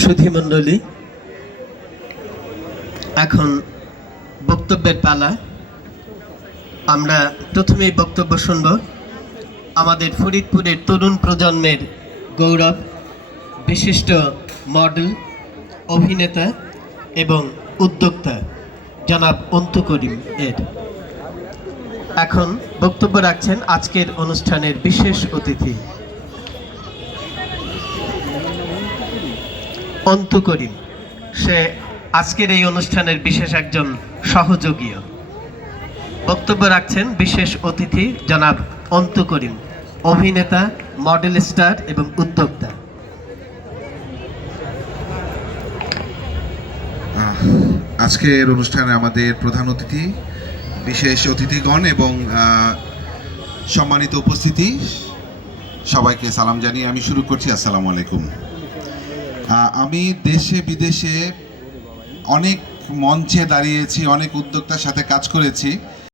সুধীমণ্ডলী এখন বক্তব্যের পালা। আমরা প্রথমেই বক্তব্য শুনব আমাদের ফরিদপুরের তরুণ প্রজন্মের গৌরব, বিশিষ্ট মডেল, অভিনেতা এবং উদ্যোক্তা জনাব অন্তু করিম এর। এখন বক্তব্য রাখছেন আজকের অনুষ্ঠানের বিশেষ অতিথি। অন্তু করিম, সে আজকের এই অনুষ্ঠানের বিশেষ একজন সহযোগীও। বক্তব্য রাখছেন বিশেষ অতিথি জনাব অন্তু করিম, অভিনেতা, মডেল স্টার এবং উদ্যোক্তা। আজকের অনুষ্ঠানে আমাদের প্রধান অতিথি, বিশেষ অতিথিগণ এবং সম্মানিত উপস্থিতি, সবাইকে সালাম জানিয়ে আমি শুরু করছি। আসসালামু আলাইকুম। আমি দেশে বিদেশে অনেক মঞ্চে দাঁড়িয়েছি, অনেক উদ্যোক্তার সাথে কাজ করেছি।